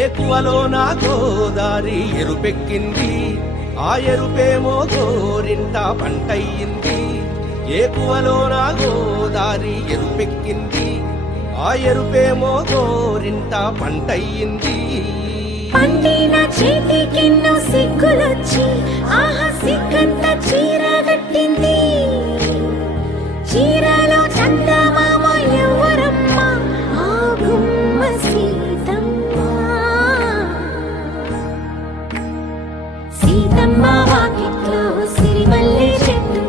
ఏకువలో నా గోదారి ఎరుపెక్కింది, ఆ ఎరుపేమో గోరింట పంటయ్యింది. ఏకువలో నా గోదారి ఎరుపెక్కింది, ఆ ఎరుపేమో గోరింట పంటయ్యింది. పండిన చేతికెన్నో సిగ్గులొచ్చి ఆహా సిగ్గంత చీర కట్టింది. చీరలో చందమామ ఎవరమ్మ, ఆ గుమ్మ సీతమ్మ. సీతమ్మ వాకిట్లో సిరిమల్లె చెట్టు,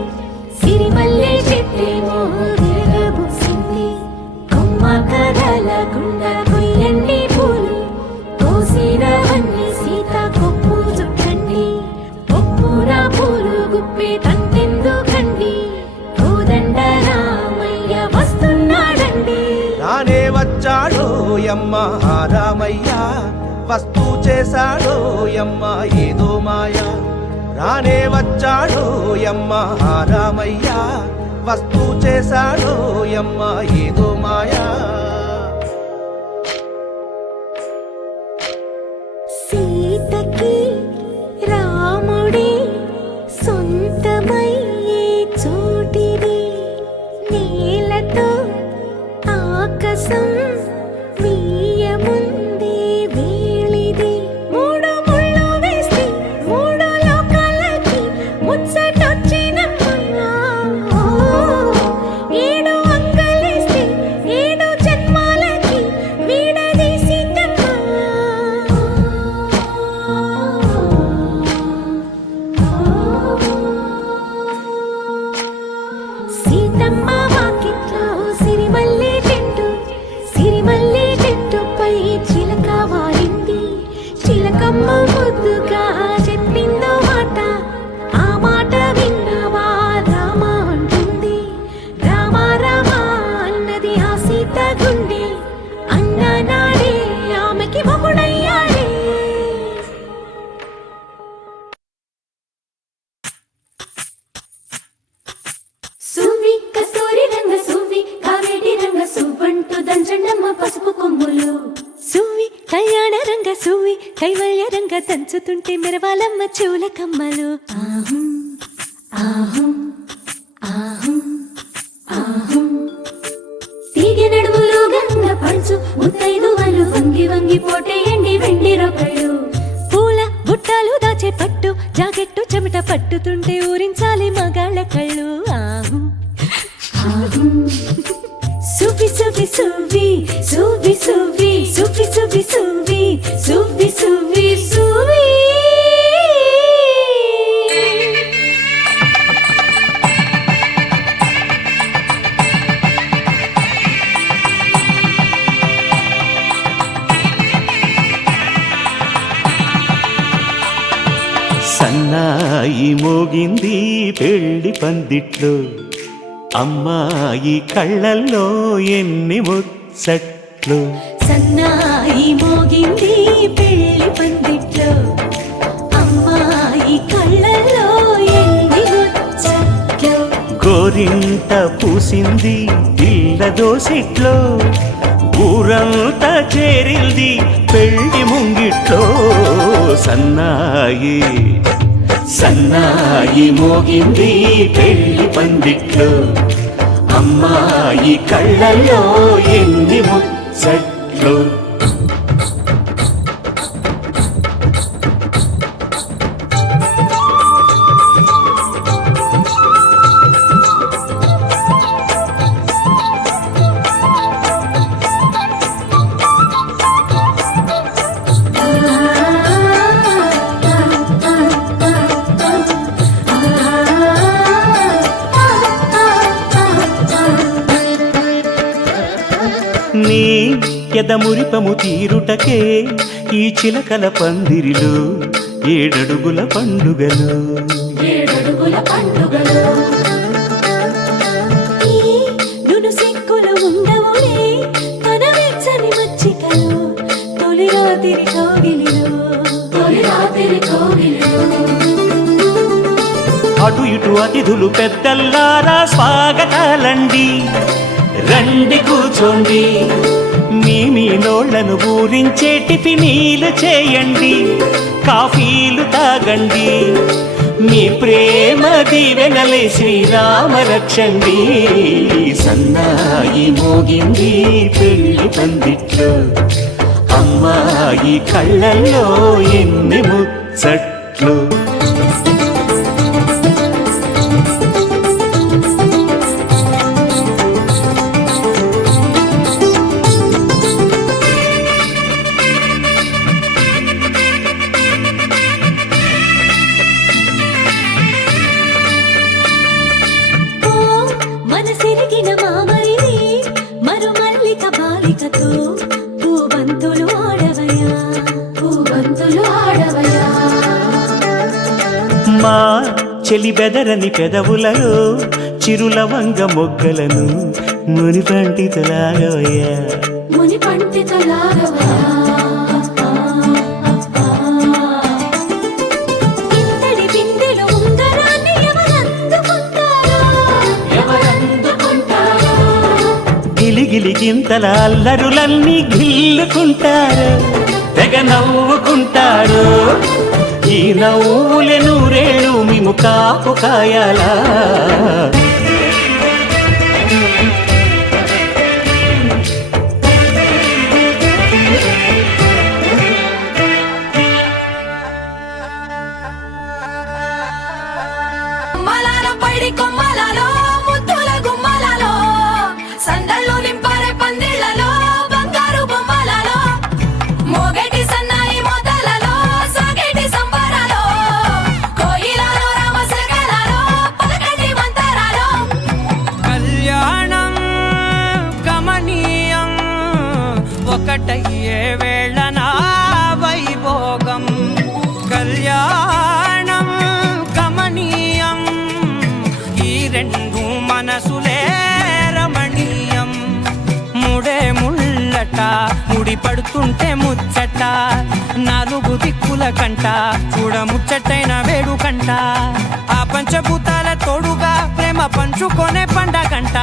సిరిమల్లె చెట్టేమో విరగబూసింది. కొమ్మ కదలకుండా కొయ్యండి పూలు, కోసిరవన్నీ సీత కొప్పు చుట్టండి. కొప్పున పూలు గుప్పే తంతెందుకండి, కోదండ రామయ్య వస్తున్నాడండి. రానే వచ్చాడో యమ్మ ఆ రామయ్య, వస్తూ చేశాడో యమ్మ ఏదో మాయా. రానే వచ్చాడో యమ్మ ఆ రామయ్య, వస్తూ చేశాడో యమ్మ ఏదో మాయా. సీతకి రాముడే సొంతమయ్యే చోటిది, నేలతో ఆకాశం వీయముందే వేళిది. మూడు ముళ్ళు వేస్తే మూడు లోకాలకి ముచ్చటొచ్చినమ్మా. ఏడు అంగలేస్తే ఏడు జన్మాలకి వీడదీసిందమ్మా. సీతమ్మ వాకిట్లో సిరిమల్లె చెట్టు, సిరిమల్లె చెట్టుపై చిలక వాలింది. చిలకమ్మ ముద్దుగా చెప్పిందో మాట, ఆ మాట విన్నవా రామ అంటుంది. రామ రామ అన్నది ఆ సీత గుండె, అన్న నాడే ఆమెకి మొగుడయ్యాడే. సువ్వి కస్తూరి రంగ సువ్వి కావేటి రంగ సువ్వంటూ దంచండమ్మ పసుపు కొమ్ములు. సువ్వి కళ్యాణ రంగ సువ్వి కైవల్య రంగ దంచుతుంటే మెరవాలమ్మ చెవుల కమ్మలు. ఆహం ఆహం ఆహం ఆహం. తీగె నడుములు గంగ పంచు ముత్తైదువలు వంగి వంగి పోటేయండి వెండి రొకళ్ళు. పూల బుట్టాలు దాచే పట్టు జాకెట్టు చెమట పట్టుతుంటే ఊరించాలి మగాళ్ళ కళ్ళు. ఆహం ఆహం. సువ్వి సువ్వి సువ్వి సువ్వి సువ్వి సువ్వి సువ్వి సువ్వి సువ్వి సువ్వి సువ్వి. సన్నాయి మోగింది పెళ్లి పందిట్లో, అమ్మాయి కళ్ళల్లో ఎన్ని ముచ్చట్లు. సన్నాయి మోగింది పెళ్లి పందిట్లో, అమ్మాయి కళ్ళల్లో ఎన్ని ముచ్చట్లు. గోరింట పూసింది పిల్ల దోసిట్లో, ఊరంతా చేరింది పెళ్లి ముంగిట్లో. సన్నాయి సన్నాయి మోగింది పెళ్లి పందిట్లో, అమ్మాయి కళ్ళల్లో ఎన్ని ముచ్చట్లు. నీ ఎదమురిపము తీరుటకే ఈ చిలకల పందిరిలో ఏడడుగుల పండుగలు. ఏడడుగుల పండుగలు నును సిక్కులు ఉండవులే తన వెచ్చని మచ్చికలు. తొలి రాత్రి కోగిలిలో, తొలి రాత్రి కోగిలిలో. అటు ఇటు అతిథులు పెద్దల్లారా స్వాగతాలండి, రండి కూర్చోండి మీ నోళ్లను ఊరించే టిఫినీలు చేయండి, కాఫీలు తాగండి, మీ ప్రేమ దీవెనలే శ్రీరామ రక్షండి. సన్నాయి మోగింది పెళ్లి పందిట్లో, అమ్మాయి కళ్ళల్లో ఎన్ని ముచ్చట్లు. మనసిరిగిన మామరిది మరుమల్లిక బాలికతో పూబంతులు ఆడవయా, పూబంతులు ఆడవయా. మా చెలి బెదరని పెదవులలో చిరులవంగ మొగ్గలను మునిపంటితో లాగవయ్యా, మునిపంటితో లాగవయా. ఇంతటి బిందెలో ఉంగరాన్ని ఎవరందుకుంటారో, గిలిగిలి గింతల అల్లరులన్నీ గిల్లుకుంటారు, తెగ నవ్వుకుంటారు. ఈ నవ్వులే నూరేళ్ళు మేము కాపు కాయాలా. కొమ్మలాల పైడి కొమ్మలలో ముద్దుల గుమ్మలలో సందళ్ళు నింపారే పందిళ్లలో బంగారు బొమ్మలలో మోగేటి సన్నాయి మోతలలో సాగేటి సంబరాలో కోయిలలో రామశకలలో పలకటి మంతరాలో. కళ్యాణం గమనీయం ఒకటయ్యే వేళ నా వైభోగం, కళ్యాణం గమనీయం ఈ రెండు మనసులే రమణీయం. ముడే ముళ్ళట ముడి పడుతుంటే ముచ్చట, నాలుగు దిక్కుల కంట చూడ ముచ్చటైన వేడుకంట. ఆ పంచభూతాల తోడుగా ప్రేమ పంచుకొనే పండగంట.